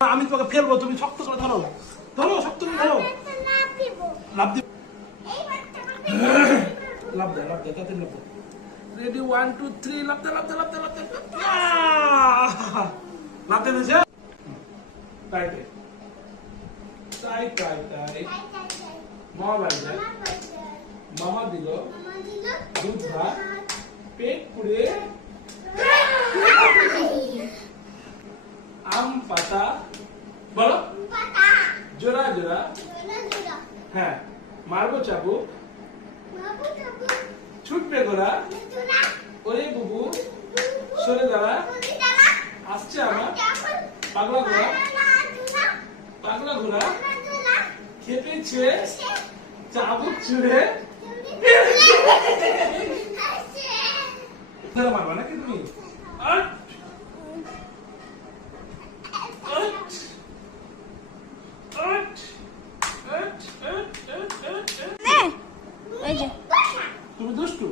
আমি তোমাকে ফেলবো, তুমি শক্ত করে ধরো, ধরো শক্ত করে ধরো। লাভ দিব, লাভ দে, লাভ দে, তাড়াতাড়ি লাভ দে। রেডি 1 2 3 লাভ দে, লাভ দে, লাভ দে, লাভ দে। লাভ দে দিছে। তাই তাই তাই তাই তাই মামা বাড়ি যায়, মামা দিল দুধ ভাত, পেট পুড়ে আম পাতা, বলো জোড়া জোড়া, হ্যাঁ মারবো চাবুক, ছুটবে ঘোড়া, ওরে বুবু সরে দাঁড়া, আসছে আমার পাগলা ঘোড়া, পাগলা ঘোড়া খেপেছে চাবুক ছুড়ে। মারবা নাকি তুমি? তুমি দুষ্টু।